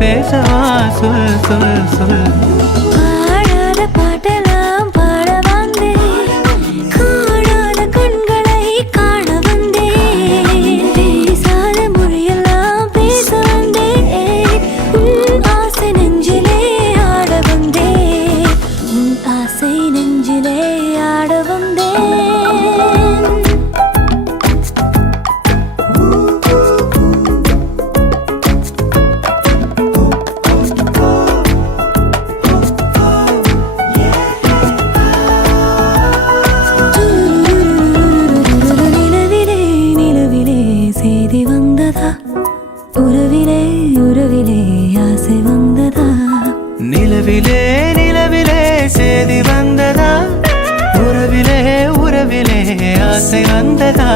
பேசவா சொல் சொல் சொல். பாடாத பாட்டெல்லாம் பாட வந்தேன், காணாத கண்களை காண வந்தேன், பேசாத மொழியெல்லாம் பேச வந்தேன், உன் ஆசை நெஞ்சிலே ஆட வந்தேன், உன் ஆசை நெஞ்சிலே ஆட வந்தேன். செய்தி வந்ததா, உறவிலே உறவிலே ஆசை வந்ததா, நிலவிலே நிலவிலே செய்தி வந்ததா, உறவிலே உறவிலே ஆசை வந்ததா.